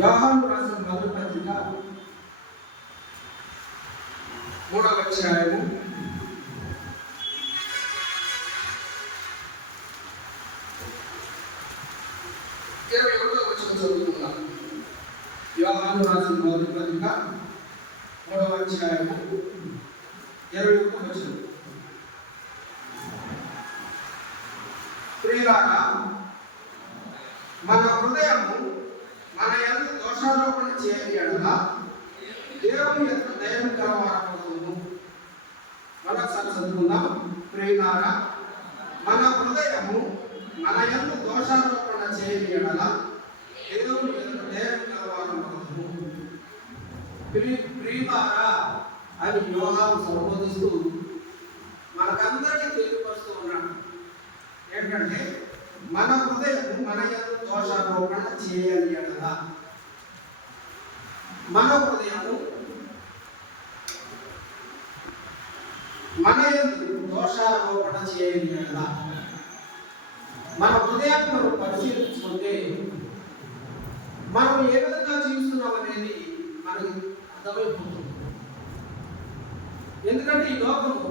యోహాను రాసిన మొదటి పత్రిక 3వ అధ్యాయము 21వ వచనం చదువుతున్నాం. యోహాను రాసిన మొదటి పత్రిక 3వ అధ్యాయము 21వ వచనం. ప్రియులారా, మన హృదయము మన యందు దోషారోపణ చేయని యెడల దేవుని యొక్క దయను గలవారమగుదుము. మరొకసారి చదువుకుందాం. ప్రియులారా, మన హృదయము మన యందు దోషారోపణ చేయని యెడల దేవుని యొక్క దయను గలవారమగుదుము. ప్రియులారా అని యోహాను సంబోధిస్తూ మనకందరికీ తెలియపరుస్తూ ఉన్నాడు. ఏంటంటే మన హృదయం మన యందు దోషారోపణ చేయని యెడల, మన హృదయము మన యందు దోషారోపణ చేయని యెడల, మన హృదయాన్ని మనం పరిశీలించుకుంటే మనం ఏ విధంగా జీవిస్తున్నాం అనేది మనకి అర్థమైపోతుంది. ఎందుకంటే ఈ లోకము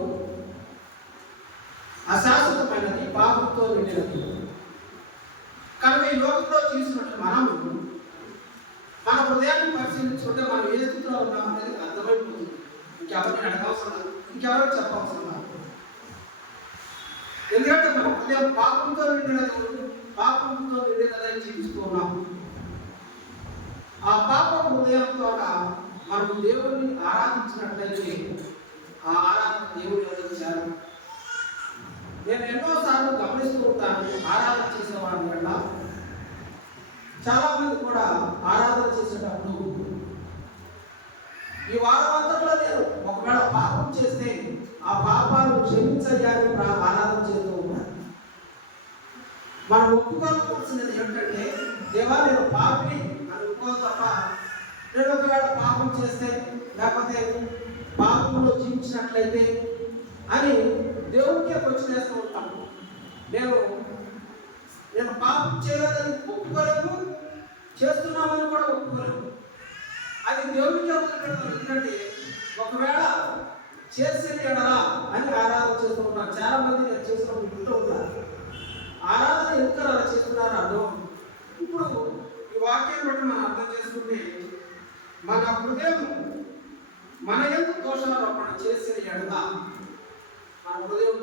అశాశ్వతమైనది, పాపంతో నిండినది. కనుక ఈ లోకంలో చూసినట్టు మనము మన హృదయాన్ని పరిశీలించుకుంటే మనం ఏ స్థితిలో ఉన్నామనేది అర్థమైపోతుంది. ఇంకెవరిని అడగవసరం, ఇంకెవరికి చెప్పవసరం. ఎందుకంటే మన హృదయం పాపంతో నిండినదని జీవిస్తున్నాం. ఆ పాప హృదయంతో మనం దేవుడిని ఆరాధించినట్లయితే ఆ ఆరాధన దేవుడి ఎవరికి చేరదు. నేను ఎన్నోసార్లు గమనిస్తూ ఉంటాను. ఆరాధన చేసేవాడి వల్ల చాలా మంది కూడా ఆరాధన చేసేటప్పుడు ఈ వారం అంతట్లో నేను ఒకవేళ పాపం చేస్తే ఆ పాపాలు క్షమించయ్యాని ఆరాధన చేస్తూ ఉంటాను. మనం ఒప్పుకోవాల్సినది ఏంటంటే, దేవా నేను పాపిని అని ఒప్పుకోవాలి తప్ప, నేను ఒకవేళ పాపం చేస్తే లేకపోతే పాపంలో జీవించినట్లయితే అని దేవుడికే క్వశ్చన్ వేస్తూ ఉంటాను. నేను పాపం చేయలేదని ఒప్పుకోలేము, చేస్తున్నామని కూడా ఒప్పుకోలేము. అది దేవుడికే వదిలిపెడతాను. ఎందుకంటే ఒకవేళ చేసేది ఎడలా అని ఆరాధన చేస్తూ ఉంటాను. చాలా మంది నేను చేసినప్పుడు వింటూ ఉంటాను. ఆరాధన ఎందుకు అలా చేస్తున్నారు అర్థం. ఇప్పుడు ఈ వాక్యం బట్టి మనం అర్థం చేసుకుంటే, మన హృదయం మన యందు దోషారోపణ చేసేది ఎడలా, మన హృదయం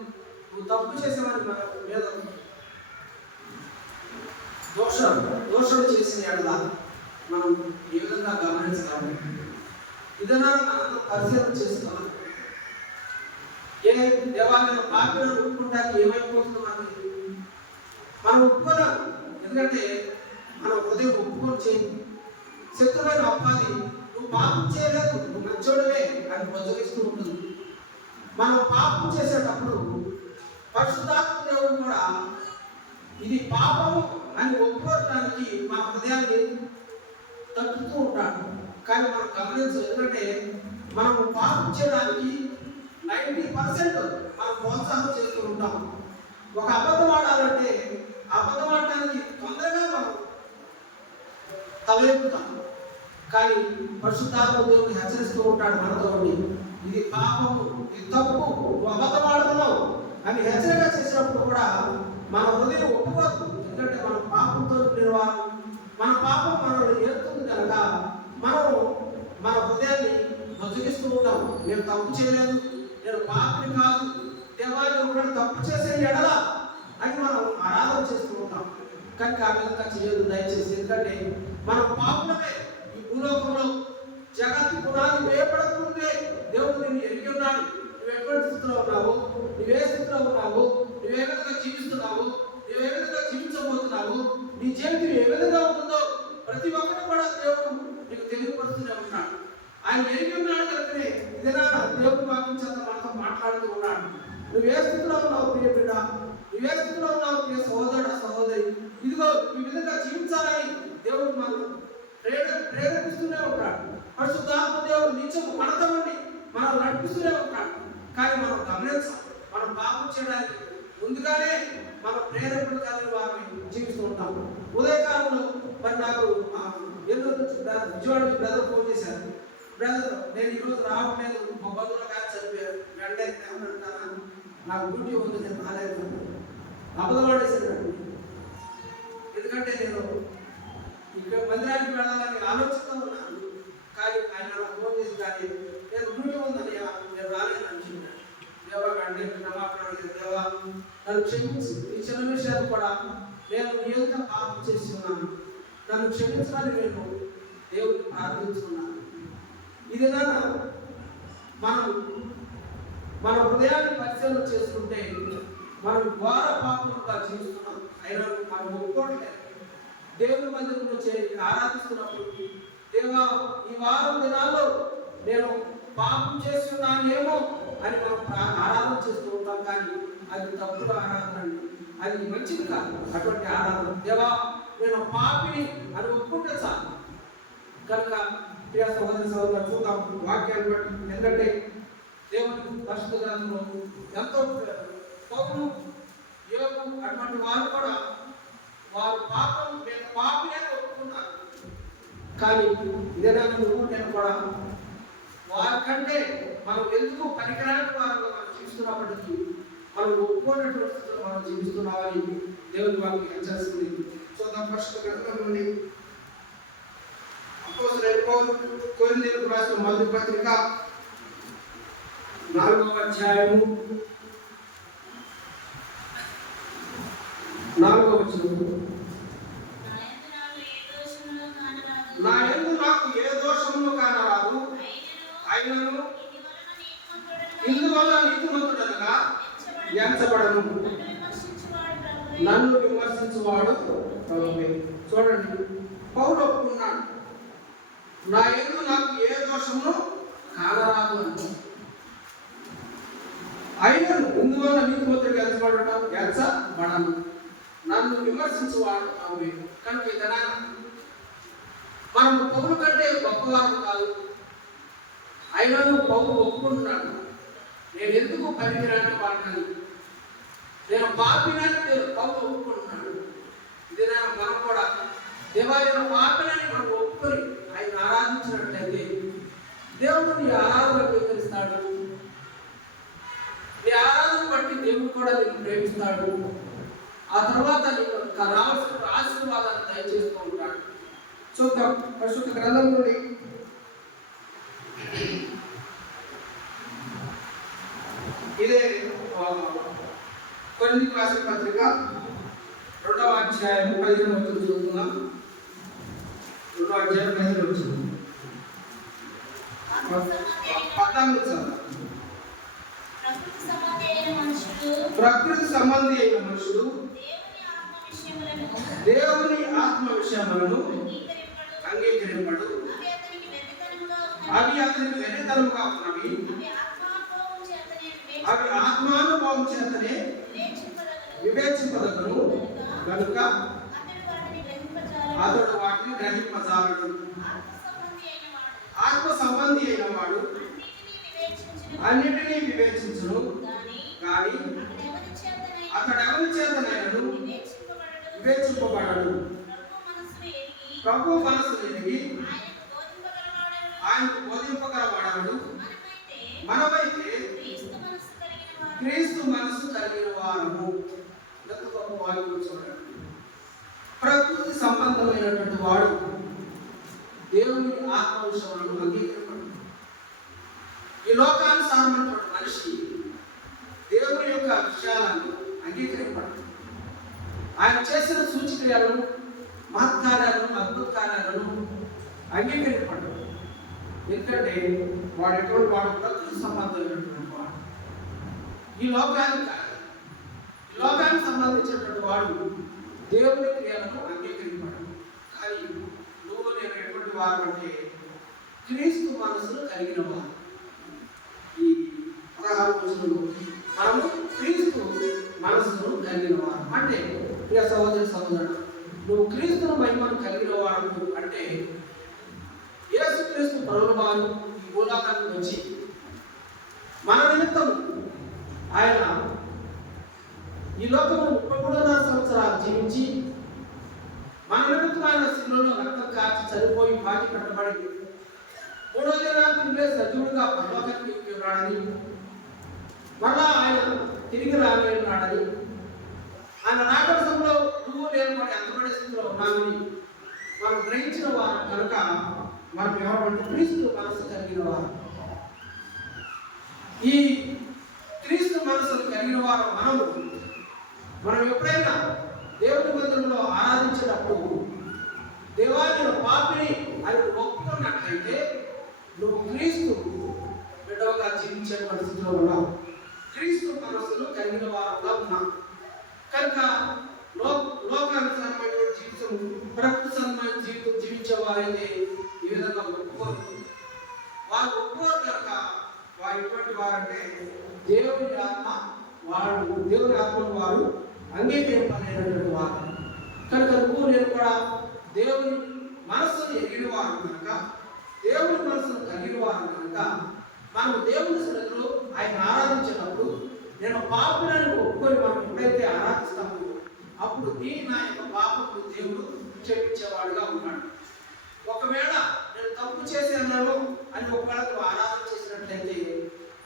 నువ్వు తప్పు చేసేవాడిని మన మీద దోషం చేసిన ఎడల మనం ఏ విధంగా గమనించాలి. ఇదన్నా మనం పరిశీలన చేసుకోవాలి. ఏ దేవాలయం పాపిలను ఒప్పుకుంటానికి ఏమైపోతుందో మనం ఒప్పుకోలేము. ఎందుకంటే మన హృదయం ఒప్పుకొని చేయదు. శత్రువైన అప్పాది నువ్వు పాపం చేయలేదు, నువ్వు మంచోడవే అని బొజ్జగిస్తూ ఉంటుంది. మనం పాపం చేసేటప్పుడు పరిశుద్ధాత్మ దేవుడు కూడా ఇది పాపము అని ఒప్పుకోవడానికి మన హృదయాన్ని తట్టుతూ ఉంటాడు. కానీ మనం గమనించదు. ఎందుకంటే మనం పాపం చేయడానికి 90% మనం ప్రోత్సాహం చేస్తూ ఉంటాం. ఒక అబద్ధం ఆడాలంటే అబద్ధం ఆడటానికి తొందరగా మనం తలెత్తుతాం. కానీ పరిశుద్ధాత్మ దేవుడు హెచ్చరిస్తూ ఉంటాడు మనతో, ఇది పాపము, ఇది తప్పు, నువ్వు అబద్ధం ఆడుతున్నావు అని హెచ్చరిక చేసినప్పుడు కూడా మన హృదయం ఒప్పుకోదు. ఎందుకంటే మనం పాపంతో నిర్వాహం, మన పాపం మనల్ని ఏరుతుంది కనుక మనం మన హృదయాన్ని బతికిస్తూ ఉంటాం. నేను తప్పు చేయలేదు, నేను పాపిని కాదు, దేవాలయం ఒకటి తప్పు చేసే ఎడల అని మనం ఆరాధన చేస్తూ ఉంటాం. కనుక ఆ విధంగా చేయదు దయచేసి. ఎందుకంటే మనం పాపులమే. ఈ భూలోకంలో జగత్తు పునాది వేయబడకుంటే దేవుడు నిన్ను ఎరిగి ఉన్నాడు. నువ్వు ఎటువంటి స్థితిలో ఉన్నావు, నువ్వే స్థితిలో ఉన్నావు, నువ్వే విధంగా జీవిస్తున్నావు, నువ్వే విధంగా జీవించబోతున్నావు, నీ జీవితం ఏ విధంగా ఉంటుందో ప్రతి ఒక్కటి కూడా దేవుడు నీకు తెలియపరుస్తూనే ఉన్నాడు. ఆయన ఎరిగి ఉన్నాడు కనుకనే ఇదేనా దేవుడు వాక్యం చేత మనతో మాట్లాడుతూ ఉన్నాడు. నువ్వు ఏ స్థితిలో ఉన్నావు ప్రియ బిడ్డ, నువ్వే స్థితిలో ఉన్నావు ప్రియ సహోదరుడు సహోదరి, ఇదిగో ఈ విధంగా జీవించాలని దేవుడు మనం ప్రేరేపిస్తూనే ఉంటాడు. పరిశుద్ధాత్మ దేవుడు నిత్యము మనతో ఉండి మనం నడిపిస్తూనే ఉంటాడు. కానీ మనం గమనించాలి, మనం పాపం చేయడానికి ముందుగానే మనం ప్రేరేపణ కలిగిన వారిని జీవిస్తూ ఉంటాము. ఉదయకాలంలో మరి నాకు ఏదో విజయవాడ నుంచి బ్రదర్ ఫోన్ చేశారు. బ్రదర్ నేను ఈరోజు రావట్లేదు, మా బంధువులు కానీ చనిపోయారు, వెంటనే ఏమంటాను నాకు డ్యూటీ ఉంది, నేను రాలేదు. అబద్ధపడేసాను. ఎందుకంటే నేను ఇక్కడ మందిరానికి వెళ్ళాలని ఆలోచిస్తూ ఉన్నాను. కానీ ఆయన నాకు ఫోన్ చేసి కానీ నేను డ్యూటీ ఉందని నేను రాలేదు అని చెప్పాను. దేవా అంటే క్షమాపణ దేవా నన్ను క్షమించి ఈ చిన్న విషయాలు కూడా నేను ఎంత పాపం చేసి ఉన్నాను, నన్ను క్షమించాలని నేను దేవుడిని ప్రార్థించుకున్నాను. ఇదేనా మనం మన హృదయాన్ని పరిశీలన చేసుకుంటే మనం ఘోర పాపంగా జీవిస్తున్నాం. అయినా మనం ఒప్పుకోవట్లేదు. దేవుని మందిరంలో చేరి ఆరాధిస్తున్నప్పుడు దేవా ఈ వారం దినాల్లో నేను పాపం చేస్తున్నానేమో అని మనం ఆరాధన చేస్తూ ఉంటాం. కానీ అది తప్పుడు ఆరాధన అండి, అది మంచిది కాదు అటువంటి ఆరాధన. దేవా నేను పాపిని అని ఒప్పుకుంటే చాలు. కనుక ప్రియ సహోదరి సహోదరు చూద్దాం వాక్యాన్ని బట్టి. ఎందుకంటే దేవుని పరిశుద్ధ గ్రంథంలో ఎంతో పౌలు యోగం అటువంటి వారు కూడా వారు పాపం నేను పాపిని అని ఒప్పుకున్నారు. కానీ ఇదేనా నువ్వు నేను కూడా వారికంటే మనం ఎందుకు పనికిరాని వారిలో మనం జీవిస్తున్నప్పటికీ మనం ఒప్పుకున్నటువంటి మనం జీవిస్తున్నామని దేవుని వారికి హెచ్చరిస్తుంది. చూద్దాం పరిశుద్ధ గ్రంథం నుండి అపోస్తలుడైన పౌలు కొరింథీయులకు రాసిన మొదటి పత్రిక 4వ అధ్యాయము 4వ వచనం. నా యందు నాకు ఏ దోషమును కానరాదు, అయినను ఇందువల్ల నీతిమంతుడనగా ఎంచబడను, నన్ను విమర్శించువాడు ప్రభువే. చూడండి, పౌలు ఒప్పుకున్నాడు నా యందు నాకు ఏ దోషమును కానరాదు అని. అయినను ఇందువల్ల నీతిమంతుడిగా ఎంచబడను, నన్ను విమర్శించువాడు ప్రభువే. కనుక ఇదనా మనం పౌలు కంటే గొప్పవారు కాదు. అయినా పౌలు ఒప్పుకుంటున్నాడు నేను ఎందుకు పనికిరాని వాడిని, నేను పాపినని పౌలు ఒప్పుకుంటున్నాడు. ఇదేనా మనం కూడా దేవాలయం పాపినని మనం ఒప్పుకొని ఆయన ఆరాధించినట్లయితే దేవుడు నీ ఆరాధన స్వీకరిస్తాడు. నీ ఆరాధన బట్టి దేవుడు కూడా నీకు ప్రేమిస్తాడు. ఆ తర్వాత నీకు రావాల్సిన ఆశీర్వాదాన్ని దయచేస్తూ ఉంటాడు. చూద్దాం పరిశుద్ధ గ్రంథం నుండి ఇదే కొరింథీయులకు రాసిన పత్రిక 2వ అధ్యాయం 15వ వచనం చదువుతున్నాం. 2వ అధ్యాయం 15వ వచనం 14 ప్రకృతి సంబంధి అయిన మనుషుడు దేవుని ఆత్మ విషయములను అంగీకరింపడు, అవి అతనికి వెర్రితనముగా ఉన్నవి, అవి ఆత్మానుభవం చేతనే వివేచింపదగును కనుక అతడు వాటిని గ్రహింపజాలడు. ఆత్మ సంబంధి అయిన వాడు అన్నిటినీ వివేచించును, కానీ అతడు ఎవరి చేతనైనను వివేచింపబడడు. ప్రభు మనసు ఎరిగి ఆయనకు బోధింపగలవాడవడు. మనమైతే క్రీస్తు మనసు కలిగిన వారము. ప్రకృతి సంబంధమైనటువంటి వాడు దేవుని ఆత్మ విషయాలను అంగీకరింపడు. ఈ లోకానుసారమైనటువంటి మనిషి దేవుని యొక్క విషయాలను అంగీకరింపడు. ఆయన చేసిన సూచక్రియలను మహత్కార్యాలను అద్భుత కార్యాలను అంగీకరింపడు. ఎందుకంటే వాడు ఎటువంటి వాడు ప్రకృతి సంబంధమైనటువంటి వాడు. ఈ లోకానికి సంబంధించినటువంటి వాడు దేవుని క్రియలను అంగీకరింపడు. కానీ నువ్వు నేను ఎటువంటి వారు అంటే క్రీస్తు మనసును కలిగిన వారు. ఈ 16 వచనంలో మనము క్రీస్తు మనసును కలిగిన వారు అంటే ప్రియ సహోదరి సహోదరుడు, నువ్వు క్రీస్తును మహిమను కలిగిన వాడు అంటే యేసుక్రీస్తు ప్రభువారు ఈ భూలోకానికి వచ్చి మన నిమిత్తం ఆయన ఈ లోకంలో 33.5 సంవత్సరాలు జీవించి మన నిమిత్తమైన శిలువలో రక్తం కార్చి చనిపోయి పాతి కట్టబడి మూడో దినానికి సజీవుడుగా పరలోకానికి ఎక్కినాడని, మళ్ళా ఆయన తిరిగి రాలేనాడని, ఆయన రాకడ సమయంలో నువ్వు నేను మరి అందబడే స్థితిలో ఉన్నామని మనం గ్రహించిన వారు కనుక మనం ఎవరంటే క్రీస్తు మనసు కలిగిన వారు. ఈ క్రీస్తు మనసును కలిగిన వారు మనం ఎప్పుడైనా దేవుని మందిరంలో ఆరాధించేటప్పుడు దేవా నేను పాపిని అని ఒప్పుకున్నట్లయితే నువ్వు క్రీస్తు బిడ్డగా జీవించే పరిస్థితిలో ఉన్నావు. క్రీస్తు మనసును కలిగిన వారుగా ఉన్నావు కనుక లోకానుసారమైన జీవితం, ప్రకృతిమైన జీవితం జీవించే వారైతే ఈ విధంగా ఒప్పుకోరు. వారు ఒప్పుకోరు కనుక వారు ఎటువంటి వారంటే దేవుని ఆత్మను వారు అంగీకరింపలేనటువంటి వారు కనుక నువ్వు నేను కూడా దేవుని మనస్సును ఎరిగిన వారు కనుక, దేవుని మనసును కలిగిన వారు కనుక మనం దేవుని సన్నిధిలో ఆయన ఆరాధించినప్పుడు నేను పాపులను ఒప్పుకొని మనం ఎప్పుడైతే ఆరాధిస్తామో అప్పుడు నా యొక్క పాపము దేవుడు క్షమించేవాడుగా ఉన్నాడు. ఒకవేళ నేను తప్పు చేశాను అని ఒకవేళ నువ్వు ఆరాధన చేసినట్లయితే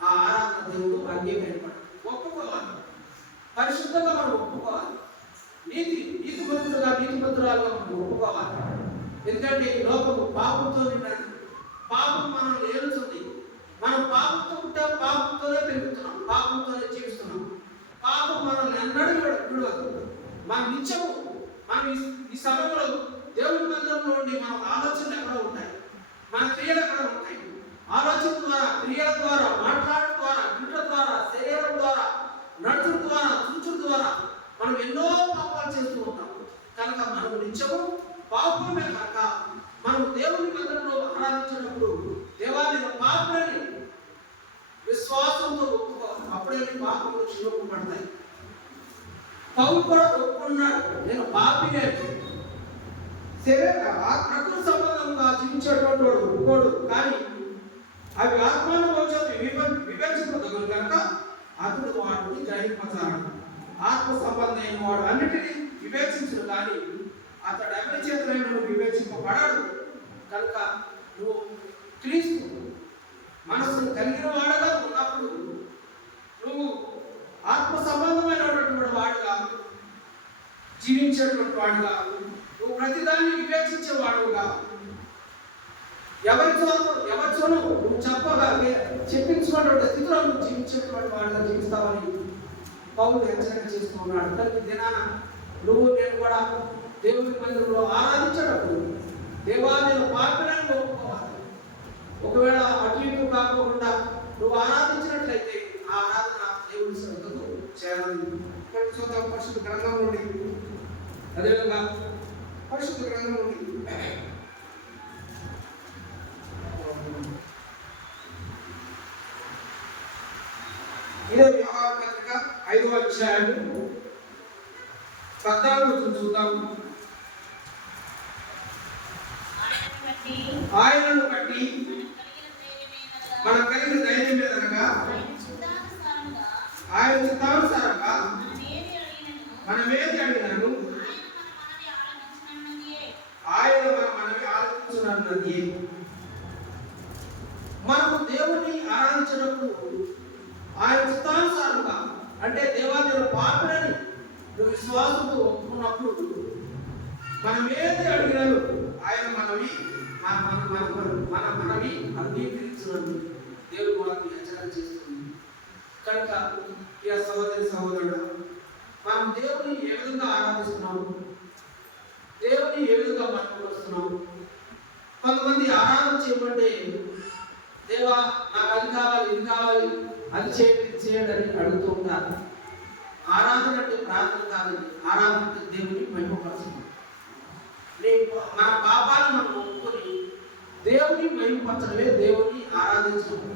ఆ ఆరాధన దేవుడు అంగీకరించాడు. ఒప్పుకోవాలి, పరిశుద్ధంగా మనం ఒప్పుకోవాలి, నీతిమంతురాలుగా మనం ఒప్పుకోవాలి. ఎందుకంటే ఈ లోకము పాపంతో నిన్నది, పాపం మనల్ని ఏలుతుంది. మనం పాపంతో పుట్టాం, పాపంతోనే పెరుగుతున్నాం, పాపంతోనే జీవిస్తున్నాం. పాపం మనల్ని ఎన్నడూ విడవదు. మన నిత్యము మనం ఈ సమయంలో దేవుని మందిరంలో ఉండి మన ఆలోచనలు ఎక్కడ ఉంటాయి, మన క్రియలు ఎక్కడ ఉంటాయి. ఆలోచన ద్వారా, క్రియల ద్వారా, మాట్లాడటం ద్వారా, వినటం ద్వారా, శరీరం ద్వారా, నడుచుల ద్వారా, చూచుల ద్వారా మనం ఎన్నో పాపాలు చేస్తూ ఉంటాం. కనుక మనం నిత్యము పాపమే కనుక మనం దేవుని మందిరంలో ఆరాధించినప్పుడు దేవాన్ని పాపలని విశ్వాసంతో ఒప్పుకోవాలి. అప్పుడే పాపములు క్షమింపబడతాయి. పౌలు కూడా ఒప్పుకున్నాడు, నేను పాపినే. ప్రకృతి సంబంధంగా జీవించేటువంటి వాడు ఒప్పుకోడు, కానీ అవి ఆత్మానుభవం వివేచింపదగదు కనుక అతడు వాటిని గ్రహింపచాడు. ఆత్మ సంబంధమైన వాడు అన్నిటినీ వివేచించడు, కానీ అతడు ఎవరి చేతులైన వివేచింపబడడు. కనుక నువ్వు క్రీస్తు మనస్సును కలిగిన వాడుగా ఉన్నప్పుడు నువ్వు ఆత్మ సంబంధమైనటువంటి వాడుగా జీవించేటువంటి వాడుగా, నువ్వు ప్రతిదాన్ని వివేచించేవాడుగా, ఎవరితోనూ నువ్వు చెప్పించుకున్నటువంటి స్థితిలో నువ్వు జీవించేటువంటి వాడుగా జీవిస్తావని పౌలు హెచ్చరిక చేస్తూ ఉన్నాడు. కనుక దినాన నువ్వు నేను కూడా దేవుని మందిరంలో ఆరాధించేటప్పుడు దేవా నేను పాపినని ఒప్పుకోవాలి. ఒకవేళ అటు ఇటు కాకుండా నువ్వు ఆరాధించినట్లయితే ఆ ఆరాధన దేవుని సన్నిధిలో చేయాలి. చూద్దాం పరిశుద్ధ గ్రంథం నుండి, అదేవిధంగా పరిశుద్ధ గ్రంథం నుండి ఇదే వ్యవహార పత్రిక 5వ అధ్యాయం 14 చూద్దాం. ఆయనను బట్టి మనం కలిగిన ధైర్యం లేదనగా ఆయన చిత్తానుసారంగా మనం ఏది అడిగినను ఆయన మనవి ఆలోచించున్నది. మనము దేవుని ఆరాధించినప్పుడు ఆయన చిత్తానుసారంగా, అంటే దేవా నేను పాపినని నువ్వు విశ్వాసంతో ఒప్పుకున్నప్పుడు మనం ఏది అడిగినాను ఆయన మనవి అంగీకరించున్నది దేవుడు మనకి హెచ్చరిక చేస్తుంది. కనుక ఈ సహోదరుడు మనం దేవుని ఏ విధంగా ఆరాధిస్తున్నాము, దేవుని ఏ విధంగా మర్చిపోతున్నాము. కొంతమంది ఆరాధన చేయమంటే దేవా నాకు అది కావాలి, ఇది కావాలి, అది చేయండి అని అడుగుతూ ఉంటారు. ఆరాధన అంటే ప్రార్థన కాదండి, ఆరాధన అంటే దేవుని మహిమపరచడం. మన పాపాలను మనం ఒప్పుకొని దేవుని మహిమపరచడమే దేవుని ఆరాధించడం.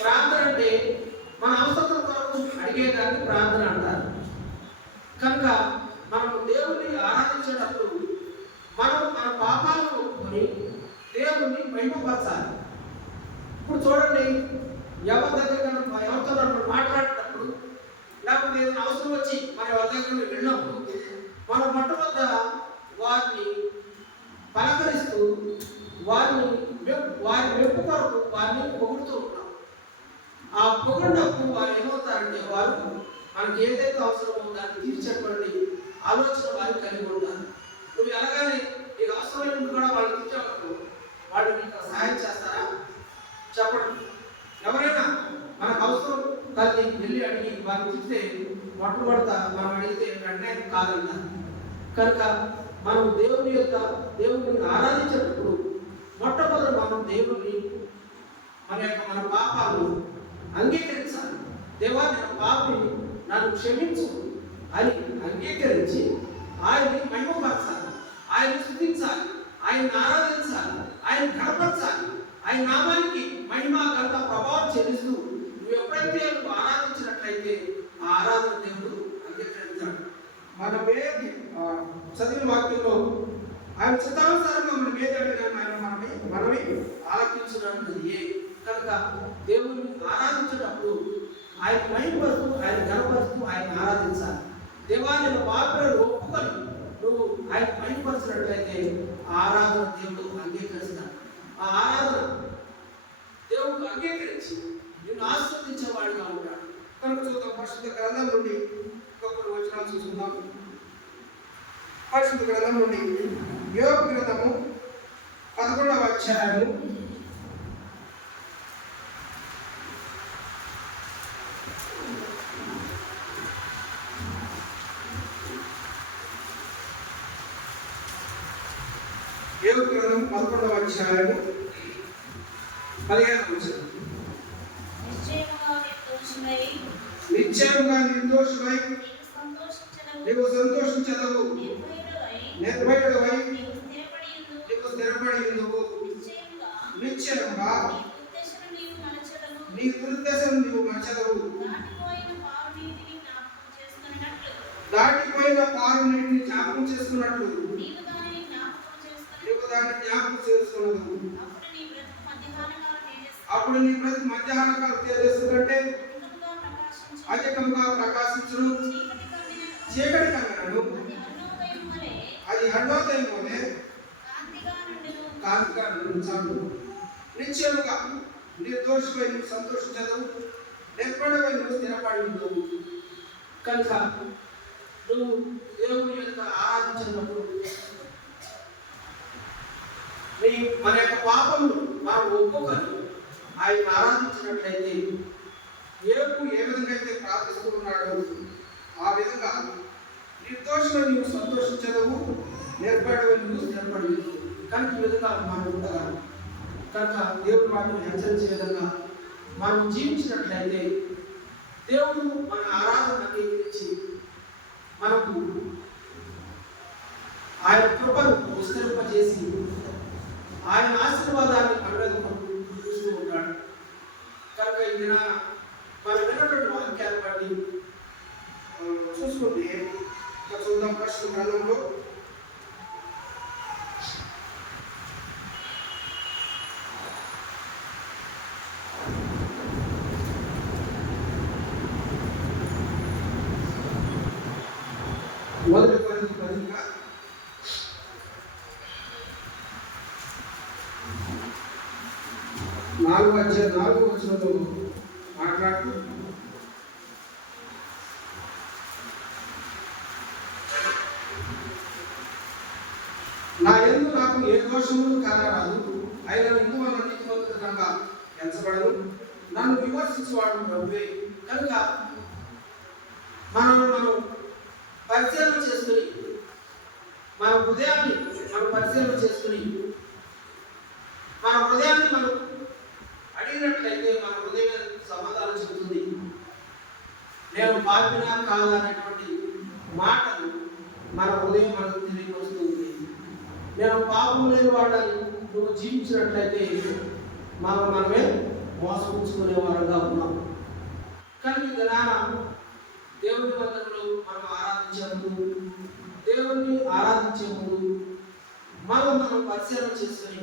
ప్రార్థన అంటే మన అవసరం కొరకు అడిగేదాన్ని ప్రార్థన అంటారు. కనుక మనం దేవుని ఆరాధించేటప్పుడు మనం మన పాపాలను ఒప్పుకొని దేవుని మహిమపరచాలి. ఇప్పుడు చూడండి, ఎవరితో మాట్లాడేటప్పుడు లేకపోతే ఏదైనా అవసరం వచ్చి మన ఎవరి దగ్గర వెళ్ళినప్పుడు మనం మొట్టమొదట వారిని వారిని వారి మెప్పు కొరకు వారిని పొగుడుతూ ఉంటాం. ఆ పొగిడినప్పుడు వారు ఏమవుతారంటే వారు మనకి ఏదైతే అవసరమో దాన్ని తీర్చేటువంటి ఆలోచన వారికి కలిగి ఉంటారు. నువ్వు ఎలాగానే నీకు అవసరమైనప్పుడు కూడా వాళ్ళు తీర్చేటప్పుడు వాళ్ళు నీకు సహాయం చేస్తారా? చెప్పండి. ఎవరైనా మనకు అవసరం దాన్ని వెళ్ళి అడిగి వారిని తీస్తే మొట్టమొదట మనం అడిగితే వెంటనే కాదంటారు. కనుక మనం దేవుని ఆరాధించేటప్పుడు మొట్టమొదటి మనం దేవుని మన పాపాలను అంగీకరించాలి. దేవా, నేను పాపిని, నన్ను క్షమించు అని అంగీకరించి ఆయన్ని మహిమపరచాలి, ఆయన స్తుతించాలి, ఆయన ఆరాధించాలి, ఆయన గణపరచాలి. ఆయన నామానికి మహిమ ఘనత ప్రభావం చెల్లిస్తూ నువ్వు ఎప్పుడైతే ఆరాధించినట్లయితే ఆ ఆరాధన దేవుడు అంగీకరించాడు. మన ఏది చదివిన వాక్యంలో ఆయన చిత్తానుసారంగా మనం ఏది అడిగినా ఆయన మనమే ఆలకించున్నది. కనుక దేవుని ఆరాధించేటప్పుడు ఆయన మహిమపరుస్తూ, ఆయన గణపరుస్తూ ఆయన ఆరాధించాలి. దేవాలయ పాత్రను ఒప్పుకొని నువ్వు ఆయన మహిమపరిచినట్లయితే ఆరాధన దేవుడు అంగీకరిస్తాడు. ఆ ఆరాధన దేవుడు అంగీకరించి నిన్ను ఆస్వాదించేవాడిగా ఉంటాడు. కనుక చూద్దాం, పరిశుద్ధ గ్రంథం నుండి ఇంకొకరు వచనాలు చూసుకుందాం. పరిశుద్ధ గ్రంథం నుండి యోబు గ్రంథము 11వ అధ్యాయము 11వ అధ్యాయము 15వ వచనం. నిశ్చయముగా నిర్దోషుడై నీవు సంతోషించదవు, నిర్భయుడవై నీవు స్థిరపడి ఉండువు. నిశ్చయముగా నీ దుర్దశను నీవు మరచెదవు. దాటిపోయిన పారు నీటిని జ్ఞాపకం చేసుకున్నట్లు నీవు దాన్ని జ్ఞాపకం చేసుకున్నదు. అప్పుడు నీ బ్రతుకు మధ్యాహ్న కాలం తేజస్సుకంటే అధికంగా ప్రకాశించును. చీకటి కన్నను అది అరుణోదయం వలె కాంతిగా నిలుచాడు. నిశ్చయముగా నిర్దోషిపై నువ్వు సంతోషించదవు, నిర్భయుడపై నువ్వు స్థిరపడి ఉండవు. కనుక నువ్వు దేవుని యొక్క ఆరాధించినప్పుడు మన యొక్క పాపములు మనం ఒప్పుకొని ఆయన ఆరాధించినట్లయితే యోబు ఏ విధంగా అయితే ప్రార్థిస్తూ ఉన్నాడో ఆ విధంగా నిర్దోషులు నీవు సంతోషించదవు, నిర్భయుడవై నువ్వు స్థిరపడి ఉండవు. కనుక ఈ విధంగా మనం ఉండగలం. కనుక దేవుడు వాటిని హెచ్చరించే విధంగా మనం జీవించినట్లయితే దేవుడు మన ఆరాధన అంగీకరించి మనకు ఆయన కృపను విస్తరింపజేసి ఆయన ఆశీర్వాదాన్ని చూస్తూ ఉంటాడు. కనుక ఈ దిన మనం విన్నటువంటి వాక్యాన్ని బట్టి చూసుకుంటే చూద్దాం. పరిశుద్ధ గ్రంథంలో మొదటి కొరింథీ పత్రిక 4వ అధ్యాయం 4వ వచనంలో మాట్లాడుతూ నా యందు నాకు ఏ దోషములు కానరాదు, అయినా ఇందువల్ల నీతిమంతుడుగా ఎంచబడను, నన్ను విమర్శించేవాడు ప్రభువే. కనుక మనం పరిశీలన చేసుకుని మన హృదయాన్ని పరిశీలన చేసుకుని మన హృదయాన్ని మనం అడిగినట్లయితే మన హృదయం సమాధానం చెబుతుంది. నేను పాపినా కాదా అనేటువంటి మాటలు మన హృదయం మనకు తెలియవస్తుంది. నేను పాపం లేని వాడని నువ్వు జీవించినట్లయితే మనమే మోసపుచ్చుకునే వారుగా ఉన్నాం. కానీ దేవుని మందిరంలో మనం ఆరాధించే ముందు మనం పరిశీలన చేసుకుని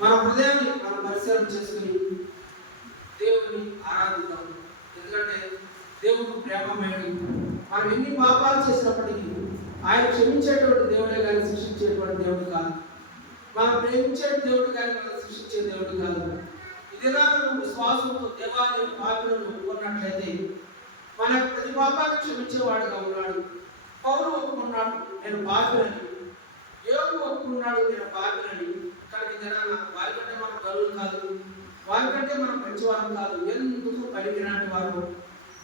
మన హృదయాన్ని పరిశీలన చేసుకుని దేవుని ఆరాధిద్దాం. ఎందుకంటే దేవుడు ప్రేమమయుడు. మనం ఎన్ని పాపాలు చేసినప్పటికీ ఆయన క్షమించేటువంటి దేవుడే కానీ శిక్షించేటువంటి దేవుడు కాదు. మనం ప్రేమించే దేవుడు కానీ మనం శిక్షించే దేవుడు కాదు. ఇదిలా నువ్వు విశ్వాసంతో దేవాన్ని పాపిలను ఒప్పుకున్నట్లయితే మన ప్రతి పాపాన్ని క్షమించేవాడుగా ఉన్నాడు. పౌలు ఒప్పుకున్నాడు నేను పాపినని, యోగు ఒప్పుకున్నాడు నేను పాపినని. కానీ జనాల వారికంటే మనం గరువులు కాదు, వారికంటే మనం మంచివారు కాదు, ఎందుకు పలికిలాంటి వారు,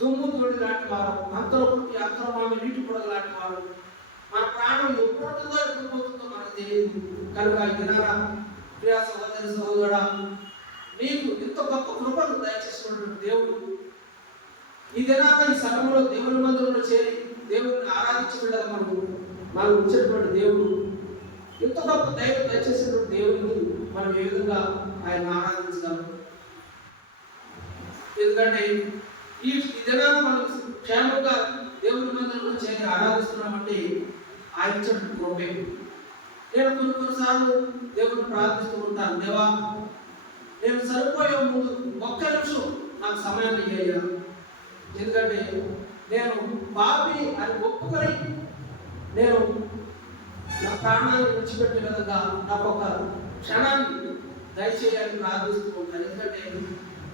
దుమ్ము తోడి లాంటి వారు, అంతలో పుట్టి అంతరమామి నీటి పొడగ లాంటి వారు. మన ప్రాణం ఎప్పుడు ఉంటుందో ఎప్పుడు పోతుందో మనకు తెలియదు. కనుక ఈ దినాల ప్రియా సహోదరి సహోదరుడా, నీకు ఎంతో గొప్ప కృపను దయచేసినటువంటి దేవుడు ఈ దినాల ఈ సమయంలో దేవుని మందిరంలో చేరి దేవుడిని ఆరాధించబడ్డ మనం ఉంచేటువంటి దేవుడు ఎంతో గొప్ప దైవం దయచేసినటువంటి దేవుడిని మనం ఏ విధంగా ఆయన ఆరాధించగలం? ఎందుకంటే ఈ దినాన మనం క్షేమంగా దేవుని మందిరంలో చేరి ఆరాధిస్తున్నామంటే ఆయన ఇచ్చినటువంటి కృపే. నేను కొన్నిసార్లు దేవుని ప్రార్థిస్తూ ఉంటాను, దేవా నేను సరిపోయే ముందు ఒక్క నిమిషం నాకు సమయాన్ని ఇయ్యా. ఎందుకంటే నేను పాపి అని ఒప్పుకొని నేను నా ప్రాణాన్ని విడిచిపెట్టే విధంగా నాకు ఒక క్షణాన్ని దయచేయాలని ప్రార్థిస్తూ ఉంటాను. ఎందుకంటే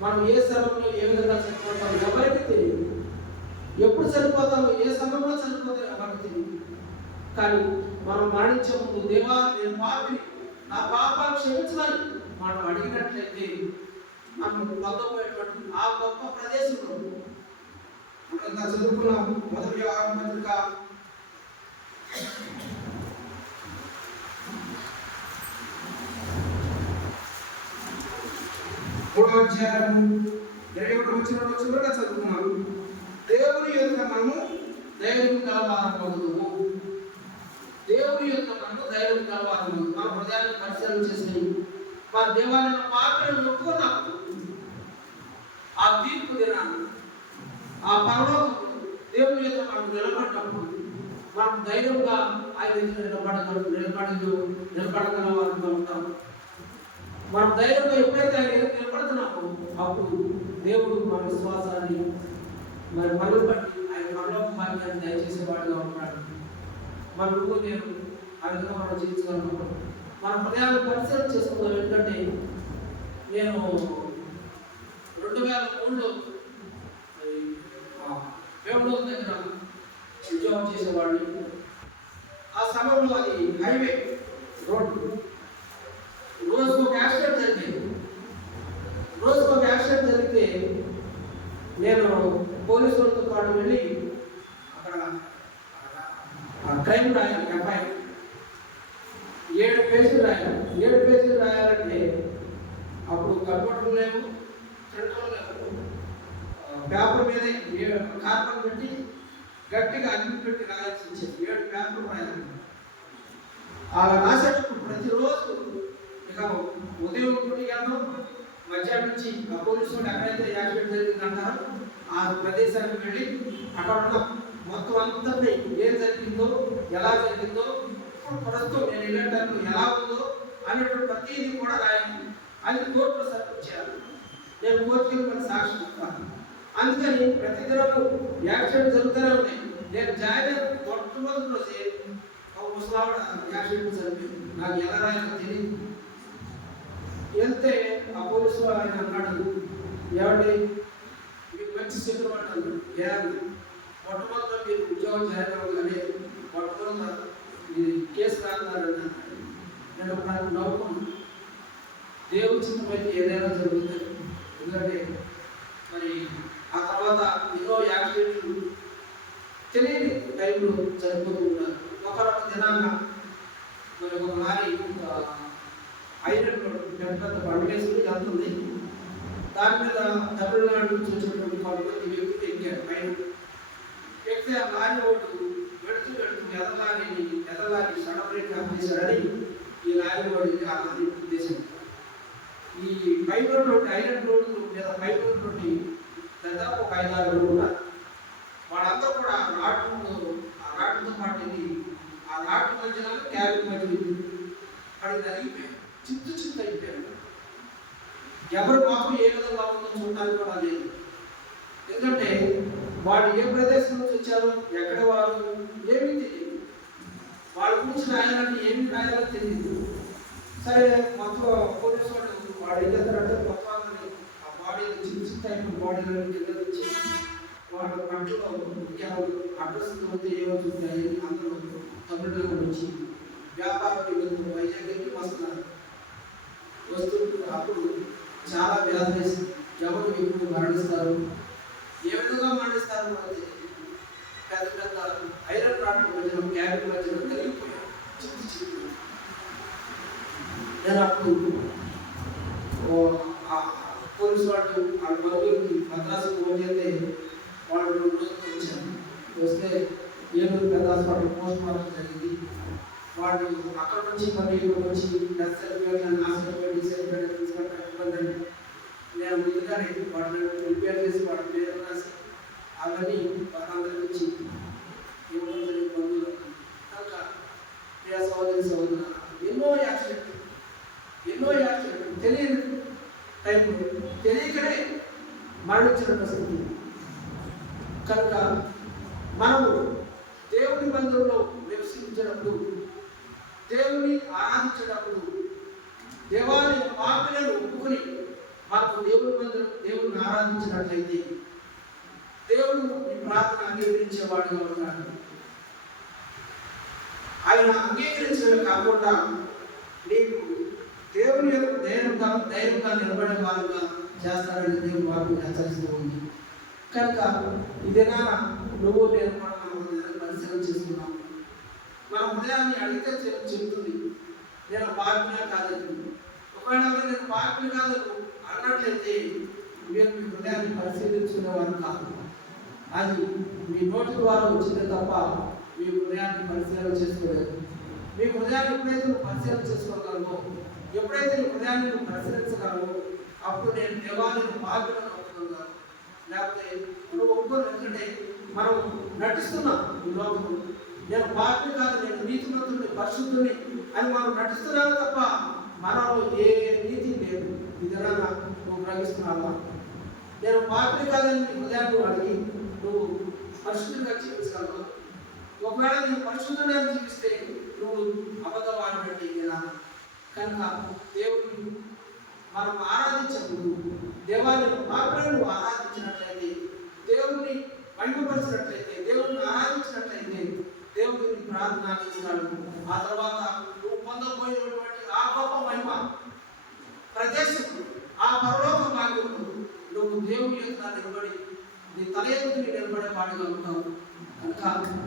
మనం ఏ సమయంలో ఏ విధంగా చనిపోతామో ఎవరికి తెలియదు, ఎప్పుడు చనిపోతామో ఏ సమయంలో చనిపోతామో ఎవరికి తెలియదు. కానీ మనం మరణించే ముందు దేవా నేను పాపిని, నా పాపాలు క్షమించమని మనం అడిగినట్లయితే మనం పొందబోయేటువంటి ఆ గొప్ప ప్రదేశంలో చదువుకున్నాం. మొదటి వ్యవహారం పత్రిక 3వ అధ్యాయం 21వ వచనంలో చివరగా చదువుకున్నాం. దేవుని యొక్క మనము ధైర్యం కలవారమగుదుము. దేవుని యొక్క మనము ధైర్యం కలవారమగుదు. మన హృదయాన్ని పరిశీలన చేసి మన దేవాలయ పాత్రను ఒప్పుకున్నప్పుడు ఆ తీర్పు దినాన్ని ఆ పరలోకం దేవుని యొక్క మనం నిలబడినప్పుడు మనం ధైర్యంగా ఆయన నిలబడగల వారిగా ఉంటాం. మనం ధైర్యంగా ఎప్పుడైతే ఆయన నిలబడుతున్నామో అప్పుడు దేవుడు మన విశ్వాసాన్ని మనల్ని బట్టి ఆయన పరలోక భాగ్యాన్ని దయచేసేవాడుగా ఉంటాడు. మన నువ్వు నేను ఆ విధంగా మనం జీవించగలను. మన హృదయాన్ని పరిశీలన చేసుకుందాం. ఎందుకంటే నేను 2003లో వేమూరు దగ్గర ఉద్యోగం చేసేవాడిని. ఆ సమయంలో అది హైవే రోడ్డు. రోజుకు ఒక యాక్సిడెంట్ జరిగితే నేను పోలీసులతో పాటు వెళ్ళి అక్కడ క్రైమ్ రాయాలి. అబ్బాయి 7 పేజీలు రాయాలి. 7 పేజీలు రాయాలంటే అప్పుడు కంప్యూటర్ లేవు, ప్రింటర్ లేవు, పేపర్ మీద కార్బన్ పెట్టి గట్టిగా అగ్గి పెట్టి రాయాల్సి వచ్చేది. 7 పేపర్లు రాయాలి. అలా రాసేటప్పుడు ప్రతిరోజు ఇక ఉదయం డ్యూటీకి వెళ్దాం, మధ్యాహ్నం నుంచి ఆ పోలీసు ఎక్కడైతే యాక్సిడెంట్ జరిగిందంటారో ఆ ప్రదేశానికి వెళ్ళి అక్కడ ఉన్న మొత్తం అంతా ఏం జరిగిందో, ఎలా జరిగిందో, ప్రస్తుతం నేను వెళ్ళేటాను ఎలా ఉందో అనేటువంటి ప్రతిదీ కూడా రాయాలి. అది కోర్టులో సబ్మిట్ చేయాలి. నేను కోర్టుకి మన సాక్షి చెప్తాను. అందుకని ప్రతిదినము యాక్సిడెంట్ జరుగుతూనే ఉన్నాయి. నేను జాయిన్ మొట్టమొదటి రోజే ఒక ముసలావిడ యాక్సిడెంట్ జరిగింది. నాకు ఎలా రాయాలో తెలియదు. వెళ్తే ఆ పోలీసు ఆయన అన్నాడు, ఏమండి మీకు మంచి శిక్షణ పడ్డాను, మొట్టమొదట మీరు ఉద్యోగం జాయిన్ అవ్వగానే మొట్టమొదట మీరు కేసు రాకున్నారని. నేను నాకు నవ్వుకున్నాను. దేవుడి చిత్తమైతే ఏదైనా జరుగుతుంది. ఎందుకంటే మరి ఆ తర్వాత ఎన్నో యాక్సిడెంట్లు తెలియని టైంలో చనిపోతూ ఉన్నారు. ఒకరొక దినాన మరి ఒక లారీ ఐరన్ పెద్ద బండేసుకుని వెళ్తుంది. దాని మీద తమిళనాడు నుంచి వచ్చినటువంటి కొంతమంది వ్యక్తులు ఎక్కారు. పైన ఎక్కితే ఆ లారీ ఓటు వెళుతూ ఎదలారి సడన్ బ్రేక్ ఆపేశాడని ఈ లారీ ఓడి ఆ లారీ ఉద్దేశం. ఈ పైన ఐరన్ రోడ్డు మీద పైన దాదాపు ఒక 5-6 ఉన్నారు. వాళ్ళందరూ కూడా ఆ రాడ్తో పాటు ఆ రాడ్ మధ్యలో క్యాబిన్ మధ్య అడిగి అరిగిపోయారు, చిత్తు అయిపోయారు. ఎవరు మాకు ఏ విధంగా ఉందో చూడటానికి కూడా లేదు. ఎందుకంటే వాళ్ళు ఏ ప్రదేశం నుంచి వచ్చారో, ఎక్కడ వారు ఏమీ తెలియదు. వాళ్ళ గురించి రాయాలంటే ఏమి రాయాలో తెలియదు. సరే మొత్తం పోలీసు వాడు ఏం చేస్తారంటే మొత్తం వాళ్ళని ఆ బాడీ చిన్న చిన్న టైప్ బాడీలో వచ్చి వాడు కంట్లో అడ్రస్ పోతే ఏమవుతుంటాయి అందరూ తమిళనాడు నుంచి వ్యాపారం వైజాగ్ వెళ్ళి వస్తున్నారు. వస్తుంటే అప్పుడు చాలా వ్యాధి వేసి ఎవరు ఎప్పుడు మరణిస్తారు, ఏ విధంగా మరణిస్తారు మనకి పెద్ద పెద్ద ఐరన్ రాడ్ మధ్యలో క్యాబిన్ మధ్యలో కలిగిపోయారు చిక్కి చిక్కి. నేను అప్పుడు పోలీసు వాళ్ళు వాళ్ళ బంధువులకి మద్రాసు ఫోన్ చేస్తే వాళ్ళు 2 రోజులు వచ్చారు. వస్తే ఏలూరు పెద్ద హాస్పిటల్ పోస్ట్ మార్టం జరిగింది. వాళ్ళు అక్కడ నుంచి మళ్ళీ ఇక్కడికి వచ్చి డెత్ సర్టిఫికేట్ హాస్పిటల్ సర్టిఫికేట్ తీసుకుంటే ఇబ్బంది. నేను ముందుగానే వాటిని రిపేర్ చేసి వాటి పేరు రాసి అవన్నీ వాళ్ళందరి నుంచి ఇవ్వడం బంధువులు కనుక ప్రియ సహోదరి ఎన్నో యాక్సిడెంట్ తెలియని టైంలో తెలియకనే మరణించిన పరిస్థితి. కనుక మనము దేవుని మందిరంలో నివసించినప్పుడు, దేవుని ఆరాధించేటప్పుడు, దేవాలయ ఆజ్ఞలను ఒప్పుకొని మనకు దేవుని ఆరాధించినట్లయితే దేవుడు ఈ ప్రార్థన అంగీకరించేవాడుగా ఉంటాడు. ఆయన అంగీకరించడమే కాకుండా నీకు దేవుని యొక్క ధైర్యంగా నిలబడే వారుగా చేస్తాడని దేవుని వాక్యం హెచ్చరిస్తూ ఉంది. కనుక ఇదేనా నువ్వు నేను కూడా మన హృదయాన్ని పరిశీలన చేసుకున్నాం. మన హృదయాన్ని అడిగితే చెబుతుంది నేను పాపినా కాదని. ఒకవేళ నేను పాపిని కాదు అన్నట్లయితే మీరు మీ హృదయాన్ని పరిశీలించుకునేవారు కాదు. అది మీ నోటి ద్వారా వచ్చిందే తప్ప మీ హృదయాన్ని పరిశీలన చేసుకోలేదు. మీ హృదయాన్ని ఎప్పుడైతే నువ్వు పరిశీలన చేసుకోగలవో, ఎప్పుడైతే నీ హృదయాన్ని నువ్వు పరిశీలించగలవో అప్పుడు నేను దేవాలయం పాపిని ఒప్పుకున్నాను. లేకపోతే నువ్వు ఒప్పుకోను. ఎందుకంటే మనం నటిస్తున్నాం ఈ లోకంలో. నేను పాపిని కాదు, నేను నీతిమంతుడిని, పరిశుద్ధుని అని మనం నటిస్తున్నాను తప్ప మనలో ఏ నీతి లేదు. ఇదన్నా నువ్వు గ్రహిస్తున్నావా? నేను పాపిని కాదని నీ హృదయాన్ని అడిగి నువ్వు పరిశుద్ధంగా జీవించగలవు. ఒకవేళ నేను పరిశుద్ధంగా జీవిస్తే నువ్వు అబద్ధవాడినట్టే కదా. కనుక దేవుడిని మనం ఆరాధించినప్పుడు, దేవాలయం పాపలను నువ్వు ఆరాధించినట్లయితే, దేవుడిని మహిమపరిచినట్లయితే, దేవుడిని ఆరాధించినట్లయితే దేవుడిని ప్రార్థన అందిస్తాడు. ఆ తర్వాత నువ్వు పొందబోయేటువంటి ఆ గొప్ప మహిమ ప్రదేశం, ఆ పరలోక భాగ్యము నువ్వు దేవుని యొక్క నిలబడి నీ తల ఎత్తుని నిలబడే వాడిగా ఉంటావు. కనుక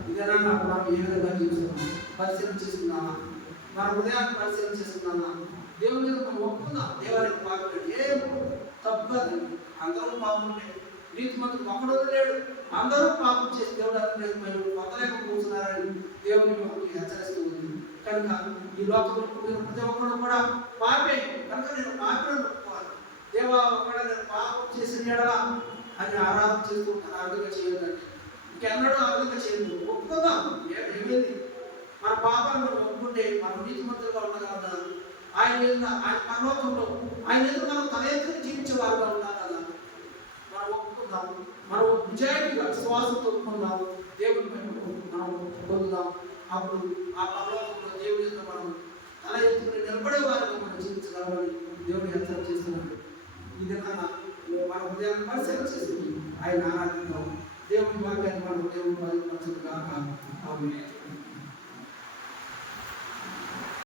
ఇదేనా మనం ఏ విధంగా జీవిస్తున్నాం పరిశీలన చేసుకున్నామా? మన హృదయాన్ని పరిశీలన చేసుకున్నామా? దేవుని మీద మనం ఒప్పుకుందాం. దేవాలయం పాపం ఏం తప్పు కాదు. అందరూ పాపం నీతిమంతుడు ఒక్కడు లేడు. అందరూ పాపం చేసి దేవుడు అనుగ్రహించారు, పొందలేక కూర్చున్నారని దేవుని మనకి హెచ్చరిస్తూ ఉంది. కనుక ఈ లోకంలో పుట్టిన ప్రతి ఒక్కరు కూడా పాపే. కనుక నేను పాపను ఒప్పుకోవాలి. దేవా ఒకవేళ నేను పాపం చేసిన ఎడలా అని ఆరాధన చేస్తూ ఆ విధంగా చేయదండి. ఇంకెన్నడూ ఆ విధంగా చేయదు. ఒప్పుకుందాం. ఏమైంది? మన పాపాలను ఒప్పుకుంటే మనం నీతిమంతులుగా ఉండగలం. ఆయన పరలోకంలో ఆయన ఎదురు మనం తల ఎత్తుని జీవించేవారుగా ఉంటాం కదా. మనం ఒప్పుకుందాం. మనం నిజాయితీగా విశ్వాసంతో ఒప్పుకుందాం. దేవుని మనం పొందుదాం. అప్పుడు ఆ పరలోకంలో దేవుని యొక్క మనం తల ఎత్తుకుని నిలబడే వారిగా మనం జీవించగలమని దేవుని హెచ్చరిక చేస్తున్నాడు. ఈ విధంగా మన హృదయాన్ని పరిశీలన చేసుకుని ఆయన ఆరాధిద్దాం. దేవుని వాక్యాన్ని మన హృదయం పరిపరచుగా. ఆమేన్.